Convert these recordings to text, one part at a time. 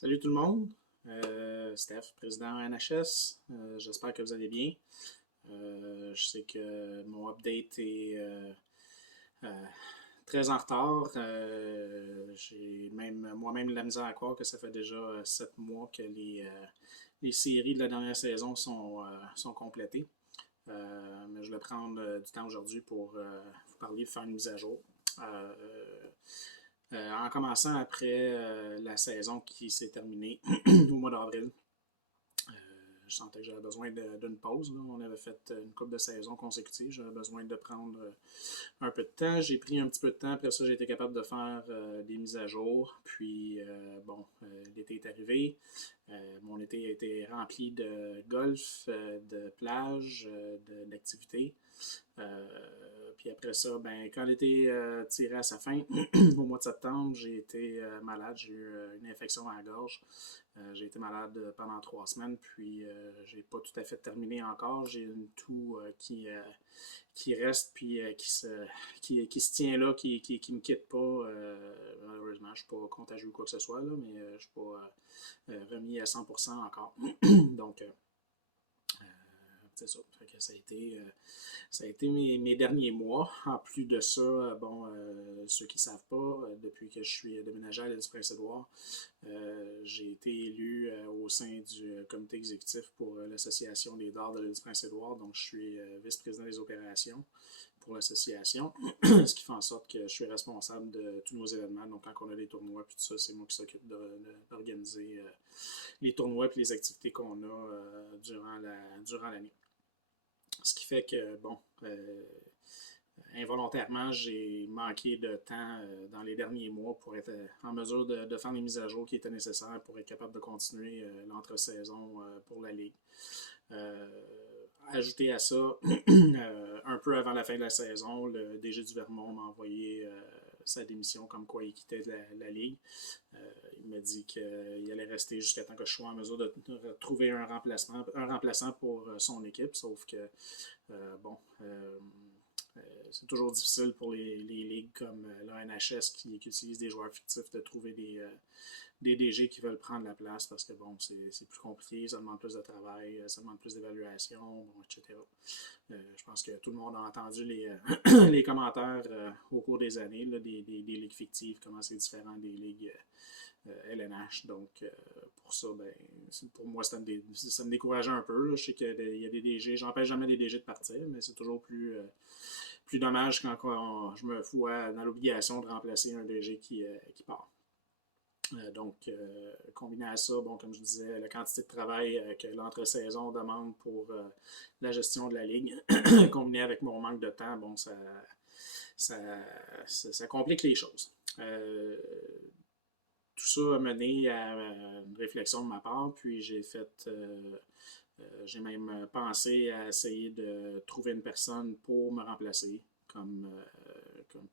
Salut tout le monde, Steph, président NHS. J'espère que vous allez bien. Je sais que mon update est euh, très en retard. J'ai même moi-même de la misère à croire que ça fait déjà 7 mois que les séries de la dernière saison sont complétées. Mais je vais prendre du temps aujourd'hui pour vous parler, faire une mise à jour. Euh, en commençant après la saison qui s'est terminée au mois d'avril, je sentais que j'avais besoin d'une pause. Là. On avait fait une couple de saisons consécutives. J'avais besoin de prendre un peu de temps. J'ai pris un petit peu de temps. Après ça, j'ai été capable de faire des mises à jour. Puis, l'été est arrivé. Mon été a été rempli de golf, de plage, d'activités. Puis après ça, ben, quand l'été tirait à sa fin, au mois de septembre, j'ai été malade. J'ai eu une infection à la gorge. J'ai été malade pendant 3 semaines, puis j'ai pas tout à fait terminé encore. J'ai une toux qui reste, puis qui se tient là, qui me quitte pas. Malheureusement, je suis pas contagieux ou quoi que ce soit, là, mais je suis pas remis à 100% encore. Donc, c'est ça. Fait que ça a été mes derniers mois. En plus de ça, ceux qui ne savent pas, depuis que je suis déménagé à l'île du Prince-Édouard, j'ai été élu au sein du comité exécutif pour l'Association des Dards de l'île du Prince-Édouard. Donc, je suis vice-président des opérations pour l'association, ce qui fait en sorte que je suis responsable de tous nos événements. Donc, quand on a des tournois puis tout ça, c'est moi qui s'occupe d'organiser les tournois et les activités qu'on a durant l'année. Ce qui fait que, bon, involontairement, j'ai manqué de temps dans les derniers mois pour être en mesure de faire les mises à jour qui étaient nécessaires pour être capable de continuer l'entre-saison pour la Ligue. Ajouté à ça, un peu avant la fin de la saison, le DG du Vermont m'a envoyé sa démission comme quoi il quittait la Ligue. Il m'a dit qu'il allait rester jusqu'à temps que je sois en mesure de trouver un remplaçant pour son équipe, sauf que, bon, c'est toujours difficile pour les ligues comme la NHS qui utilisent des joueurs fictifs de trouver des DG qui veulent prendre la place parce que bon, c'est plus compliqué, ça demande plus de travail, ça demande plus d'évaluation, bon, etc. Je pense que tout le monde a entendu les commentaires au cours des années là, des ligues fictives, comment c'est différent des ligues LNH. Donc, pour ça, ben, pour moi, ça me décourageait un peu. Là. Je sais qu'il y a des DG, j'empêche jamais des DG de partir, mais c'est toujours plus dommage quand je me fous dans l'obligation de remplacer un DG qui part. Combiné à ça, bon, comme je disais, la quantité de travail que l'entre-saison demande pour la gestion de la ligue, combiné avec mon manque de temps, bon, ça, ça complique les choses. Tout ça a mené à une réflexion de ma part, puis j'ai même pensé à essayer de trouver une personne pour me remplacer comme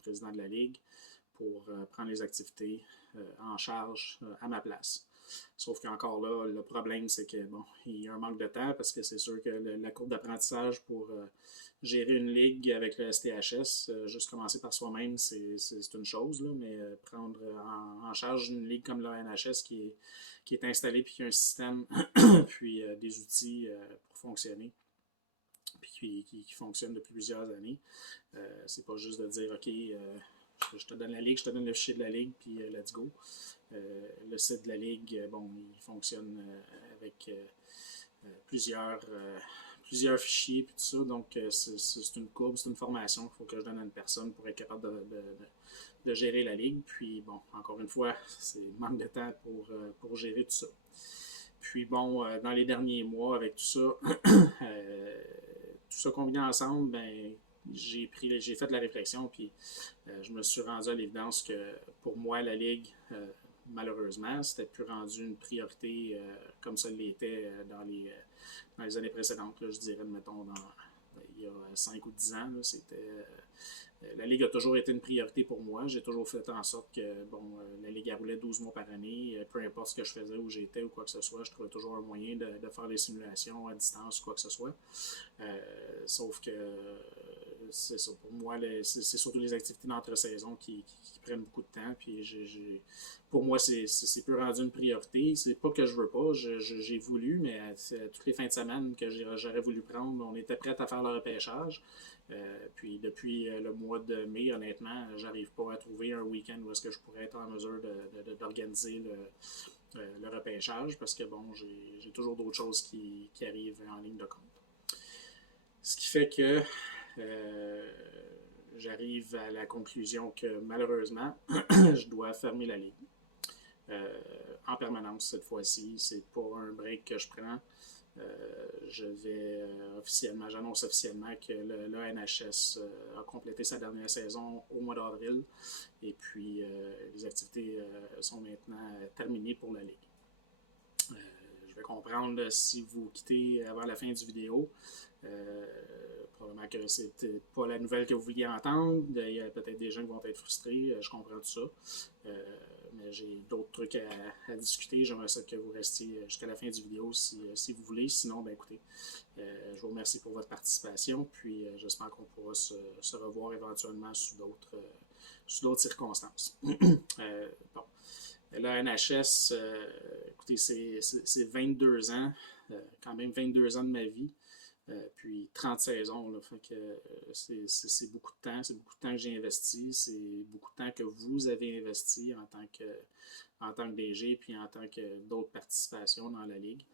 président de la Ligue pour prendre les activités en charge à ma place. Sauf qu'encore là, le problème, c'est que bon, il y a un manque de temps parce que c'est sûr que la courbe d'apprentissage pour gérer une ligue avec le STHS, juste commencer par soi-même, c'est une chose, là, mais prendre en charge une ligue comme la NHS qui est installée puis qui a un système puis des outils pour fonctionner puis qui fonctionne depuis plusieurs années. C'est pas juste de dire, OK, je te donne la ligue, je te donne le fichier de la ligue, puis let's go. Le site de la ligue, bon, il fonctionne avec plusieurs fichiers, puis tout ça. Donc, c'est une courbe, c'est une formation qu'il faut que je donne à une personne pour être capable de gérer la ligue. Puis, bon, encore une fois, c'est manque de temps pour gérer tout ça. Puis, bon, dans les derniers mois, avec tout ça, tout ça combiné ensemble, ben, j'ai fait de la réflexion, puis je me suis rendu à l'évidence que pour moi, la Ligue, malheureusement, c'était plus rendu une priorité comme ça l'était dans les années précédentes. Là, je dirais, mettons, il y a 5 ou 10 ans, là, la Ligue a toujours été une priorité pour moi. J'ai toujours fait en sorte que bon, la Ligue roulait 12 mois par année. Peu importe ce que je faisais, où j'étais ou quoi que ce soit, je trouvais toujours un moyen de faire des simulations à distance ou quoi que ce soit. Sauf que c'est ça. Pour moi, c'est surtout les activités d'entre-saison qui prennent beaucoup de temps. Puis pour moi, c'est plus rendu une priorité. C'est pas que je veux pas, j'ai voulu, mais toutes les fins de semaine que j'aurais voulu prendre, on était prêts à faire le repêchage. Puis depuis le mois de mai, honnêtement, j'arrive pas à trouver un week-end où est-ce que je pourrais être en mesure d'organiser le repêchage parce que bon, j'ai toujours d'autres choses qui arrivent en ligne de compte. Ce qui fait que j'arrive à la conclusion que malheureusement, je dois fermer la ligue. En permanence cette fois-ci. C'est pas un break que je prends. Je vais j'annonce officiellement que le NHS a complété sa dernière saison au mois d'avril et puis les activités sont maintenant terminées pour la Ligue. Je vais comprendre si vous quittez avant la fin du vidéo. Probablement que c'est pas la nouvelle que vous vouliez entendre. Il y a peut-être des gens qui vont être frustrés. Je comprends tout ça. Mais j'ai d'autres trucs à discuter. J'aimerais ça que vous restiez jusqu'à la fin du vidéo si vous voulez. Sinon, ben écoutez, je vous remercie pour votre participation. Puis j'espère qu'on pourra se revoir éventuellement sous d'autres circonstances. Bon. La NHS, écoutez, c'est 22 ans, quand même 22 ans de ma vie. Puis 30 saisons, là, fait que c'est beaucoup de temps, que j'ai investi, c'est beaucoup de temps que vous avez investi en tant que DG, puis en tant que d'autres participations dans la Ligue.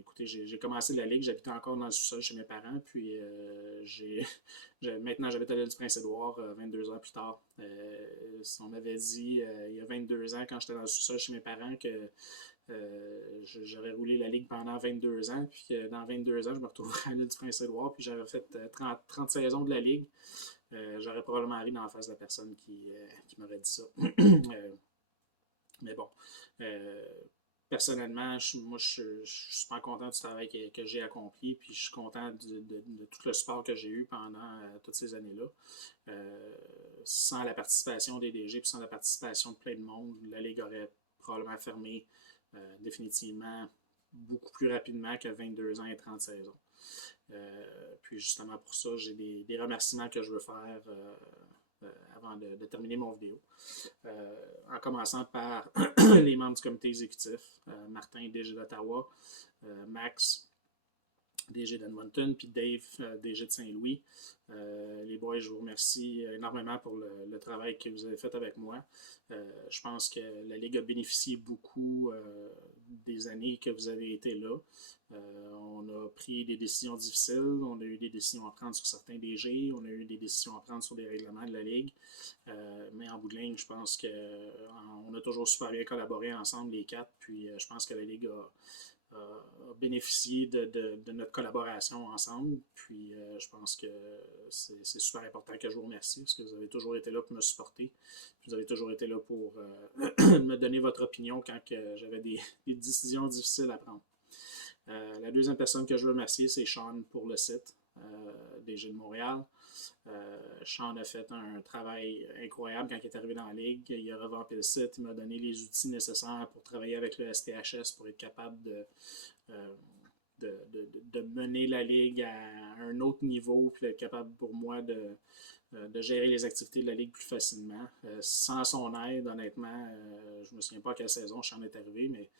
Écoutez, j'ai commencé la Ligue, j'habitais encore dans le sous-sol chez mes parents, puis maintenant j'habite à l'île du Prince-Édouard 22 ans plus tard. On m'avait dit il y a 22 ans, quand j'étais dans le sous-sol chez mes parents, que j'aurais roulé la Ligue pendant 22 ans, puis que dans 22 ans, je me retrouverais à l'île du Prince-Édouard, puis j'avais fait 30 saisons de la Ligue. J'aurais probablement ri dans la face de la personne qui m'aurait dit ça. Mais bon, personnellement, moi, je suis super content du travail que j'ai accompli, puis je suis content de tout le support que j'ai eu pendant toutes ces années-là. Sans la participation des DG, puis sans la participation de plein de monde, la Ligue aurait probablement fermé définitivement beaucoup plus rapidement que 22 ans et 30 saisons. Puis justement pour ça, j'ai des remerciements que je veux faire avant de terminer mon vidéo. En commençant par les membres du comité exécutif, Martin, DG d'Ottawa, Max, DG d'Edmonton, puis Dave, DG de Saint-Louis. Les boys, je vous remercie énormément pour le travail que vous avez fait avec moi. Je pense que la Ligue a bénéficié beaucoup des années que vous avez été là. On a pris des décisions difficiles, on a eu des décisions à prendre sur certains DG, on a eu des décisions à prendre sur des règlements de la Ligue. Mais en bout de ligne, je pense qu'on a toujours super bien collaboré ensemble, les quatre, puis je pense que la Ligue a bénéficié de notre collaboration ensemble. Puis je pense que c'est super important que je vous remercie parce que vous avez toujours été là pour me supporter. Puis vous avez toujours été là pour me donner votre opinion quand j'avais des décisions difficiles à prendre. La deuxième personne que je veux remercier, c'est Sean pour le site, DG de Montréal. Sean a fait un travail incroyable quand il est arrivé dans la Ligue. Il a revampé le site, il m'a donné les outils nécessaires pour travailler avec le STHS pour être capable de mener la Ligue à un autre niveau, puis être capable pour moi de gérer les activités de la Ligue plus facilement. Sans son aide, honnêtement, je ne me souviens pas à quelle saison Sean est arrivé, mais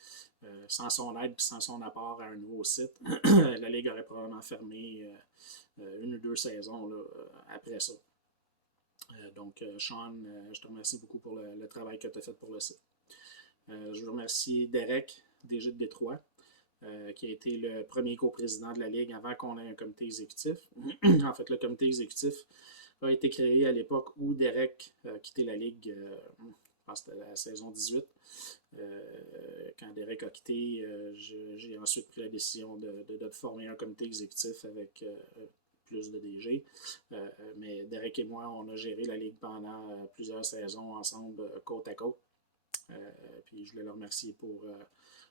sans son aide et sans son apport à un nouveau site, la Ligue aurait probablement fermé une ou deux saisons là, après ça. Donc, Sean, je te remercie beaucoup pour le travail que tu as fait pour le site. Je veux remercier Derek, DG de Détroit, qui a été le premier coprésident de la Ligue avant qu'on ait un comité exécutif. En fait, le comité exécutif a été créé à l'époque où Derek a quitté la Ligue, je pense que c'était la saison 18. Quand Derek a quitté, j'ai ensuite pris la décision de former un comité exécutif avec plus de DG. Mais Derek et moi, on a géré la Ligue pendant plusieurs saisons ensemble, côte à côte. Puis je voulais le remercier pour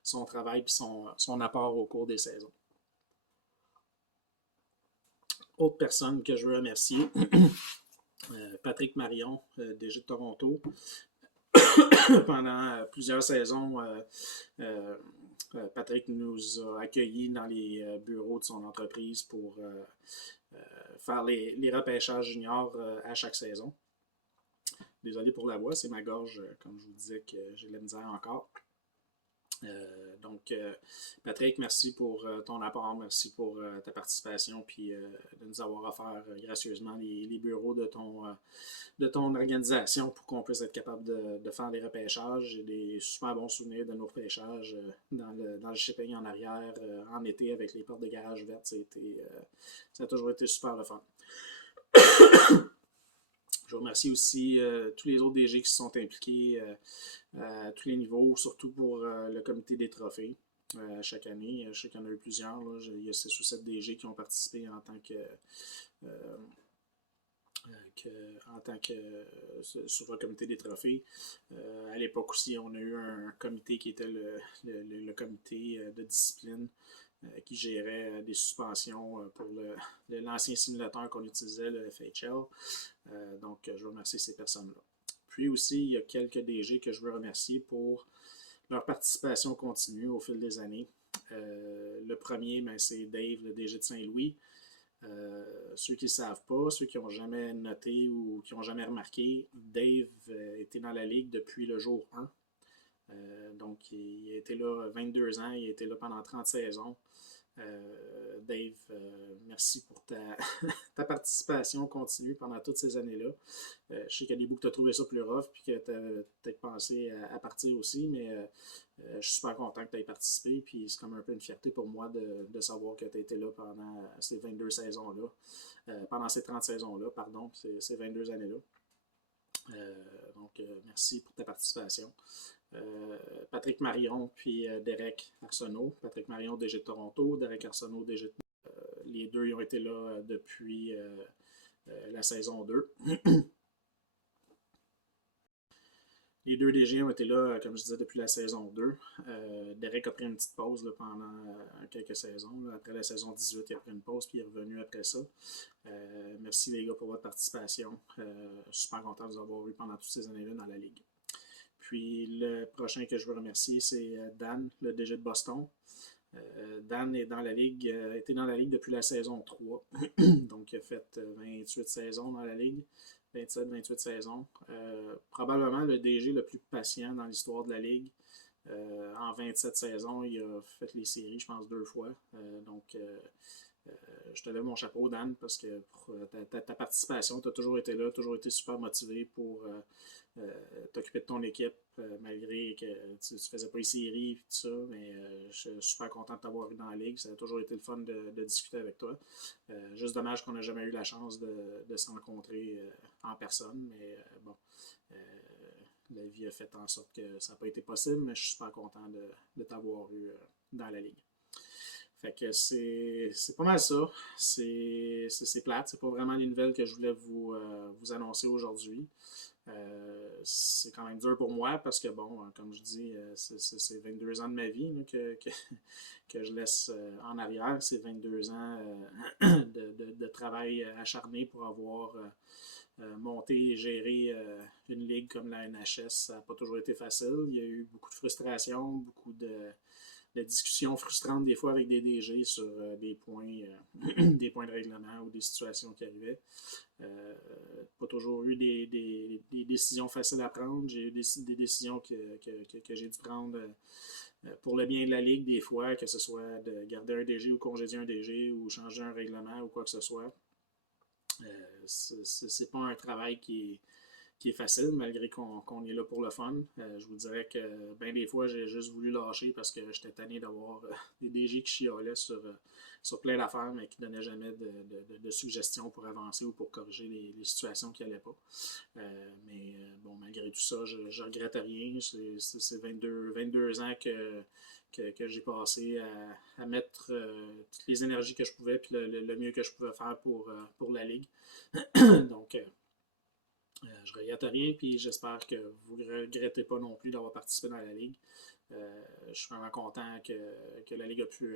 son travail et son apport au cours des saisons. Autre personne que je veux remercier, Patrick Marion, DG de Toronto. Pendant plusieurs saisons, Patrick nous a accueillis dans les bureaux de son entreprise pour faire les repêchages juniors à chaque saison. Désolé pour la voix, c'est ma gorge, comme je vous disais, que j'ai de la misère encore. Donc, Patrick, merci pour ton apport, merci pour ta participation, puis de nous avoir offert gracieusement les bureaux de ton organisation pour qu'on puisse être capable de faire des repêchages. J'ai des super bons souvenirs de nos repêchages dans le shipping en arrière, en été avec les portes de garage vertes. Ça a toujours été super le fun. Je remercie aussi tous les autres DG qui se sont impliqués à tous les niveaux, surtout pour le comité des trophées. Chaque année, je sais qu'il y en a eu plusieurs. Là. Il y a 6 ou 7 DG qui ont participé en tant que sur le comité des trophées. À l'époque aussi, on a eu un comité qui était le comité de discipline qui gérait des suspensions pour l'ancien simulateur qu'on utilisait, le FHL. Donc, je veux remercier ces personnes-là. Puis aussi, il y a quelques DG que je veux remercier pour leur participation continue au fil des années. Le premier, c'est Dave, le DG de Saint-Louis. Ceux qui ne savent pas, ceux qui n'ont jamais noté ou qui n'ont jamais remarqué, Dave était dans la ligue depuis le jour 1. Donc, il a été là 22 ans, il a été là pendant 30 saisons. Dave, merci pour ta participation continue pendant toutes ces années-là. Je sais qu'il y a des bouts que tu as trouvé ça plus rough puis que tu as peut-être pensé à partir aussi, mais je suis super content que tu aies participé. Puis c'est comme un peu une fierté pour moi de savoir que tu as été là pendant ces 22 saisons-là, pendant ces 30 saisons-là, pardon, ces 22 années-là. Donc, merci pour ta participation. Patrick Marion puis Derek Arsenault. Patrick Marion, DG de Toronto, Derek Arsenault, DG de... les deux ils ont été là depuis la saison 2. Les deux DG ont été là, comme je disais, depuis la saison 2. Derek a pris une petite pause là, pendant quelques saisons. Là. Après la saison 18, il a pris une pause puis il est revenu après ça. Merci les gars pour votre participation. Je suis super content de vous avoir eu pendant toutes ces années-là dans la Ligue. Puis le prochain que je veux remercier, c'est Dan, le DG de Boston. Dan est dans la Ligue, était dans la Ligue depuis la saison 3. Donc, il a fait 28 saisons dans la Ligue. 27-28 saisons. Probablement le DG le plus patient dans l'histoire de la Ligue. En 27 saisons, il a fait les séries, je pense, 2 fois. Donc, je te lève mon chapeau, Dan, parce que pour ta participation, tu as toujours été là, toujours été super motivé pour t'occuper de ton équipe, malgré que tu ne faisais pas les séries et tout ça, mais je suis super content de t'avoir eu dans la Ligue. Ça a toujours été le fun de discuter avec toi. Juste dommage qu'on n'a jamais eu la chance de se rencontrer en personne, mais bon, la vie a fait en sorte que ça n'a pas été possible, mais je suis super content de t'avoir eu dans la Ligue. Fait que c'est pas mal ça. C'est plate. C'est pas vraiment les nouvelles que je voulais vous annoncer aujourd'hui. C'est quand même dur pour moi parce que, bon, comme je dis, c'est 22 ans de ma vie là, que je laisse en arrière. C'est 22 ans de travail acharné pour avoir monté et géré une ligue comme la NHS. Ça n'a pas toujours été facile. Il y a eu beaucoup de frustration, beaucoup de discussions frustrantes des fois avec des DG sur des points de règlement ou des situations qui arrivaient. Pas toujours eu des décisions faciles à prendre. J'ai eu des décisions que j'ai dû prendre pour le bien de la Ligue des fois, que ce soit de garder un DG ou congédier un DG ou changer un règlement ou quoi que ce soit. C'est pas un travail qui est facile, malgré qu'on est là pour le fun. Je vous dirais que bien des fois, j'ai juste voulu lâcher parce que j'étais tanné d'avoir des DG qui chiolaient sur plein d'affaires, mais qui ne donnaient jamais de suggestions pour avancer ou pour corriger les situations qui n'allaient pas. Mais bon, malgré tout ça, je ne regrette rien. C'est 22 ans que j'ai passé à mettre toutes les énergies que je pouvais puis le mieux que je pouvais faire pour la Ligue. Donc, je ne regrette rien, puis j'espère que vous ne regrettez pas non plus d'avoir participé dans la Ligue. Je suis vraiment content que la Ligue a pu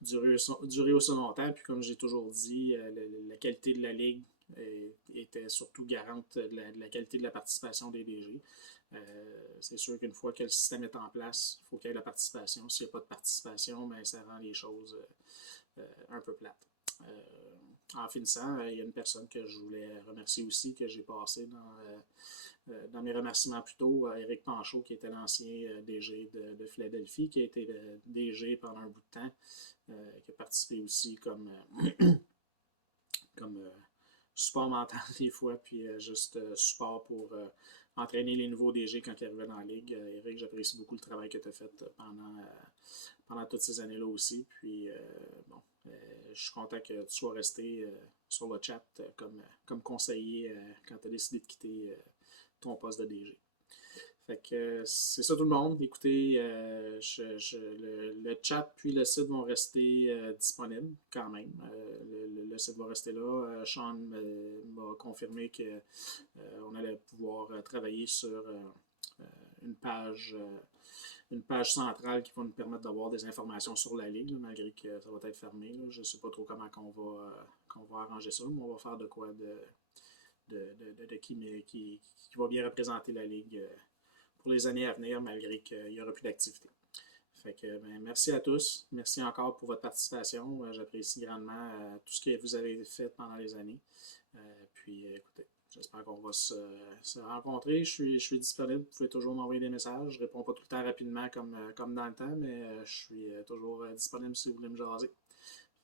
durer aussi longtemps. Puis comme j'ai toujours dit, la qualité de la Ligue était surtout garante de la qualité de la participation des DG. C'est sûr qu'une fois que le système est en place, il faut qu'il y ait la participation. S'il n'y a pas de participation, ben, ça rend les choses un peu plates. En finissant, il y a une personne que je voulais remercier aussi, que j'ai passé dans mes remerciements plus tôt, Éric Panchaud, qui était l'ancien DG de Philadelphie, qui a été DG pendant un bout de temps, qui a participé aussi comme support mental des fois, puis juste support pour entraîner les nouveaux DG quand ils arrivaient dans la ligue. Éric, j'apprécie beaucoup le travail que tu as fait pendant toutes ces années-là aussi. Puis, bon, je suis content que tu sois resté sur le chat comme conseiller quand tu as décidé de quitter ton poste de DG. Fait que c'est ça tout le monde. Écoutez, le chat puis le site vont rester disponibles quand même. Le site va rester là. Sean m'a confirmé qu'on allait pouvoir travailler sur une page centrale qui va nous permettre d'avoir des informations sur la ligue, là, malgré que ça va être fermé. Là. Je ne sais pas trop comment qu'on va arranger ça, mais on va faire de quoi qui va bien représenter la ligue pour les années à venir, malgré qu'il n'y aura plus d'activité. Fait que, ben, merci à tous. Merci encore pour votre participation. J'apprécie grandement tout ce que vous avez fait pendant les années. Puis, écoutez, j'espère qu'on va se rencontrer. Je suis disponible. Vous pouvez toujours m'envoyer des messages. Je ne réponds pas tout le temps rapidement comme dans le temps, mais je suis toujours disponible si vous voulez me jaser.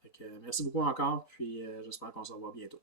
Fait que, merci beaucoup encore. Puis, j'espère qu'on se revoit bientôt.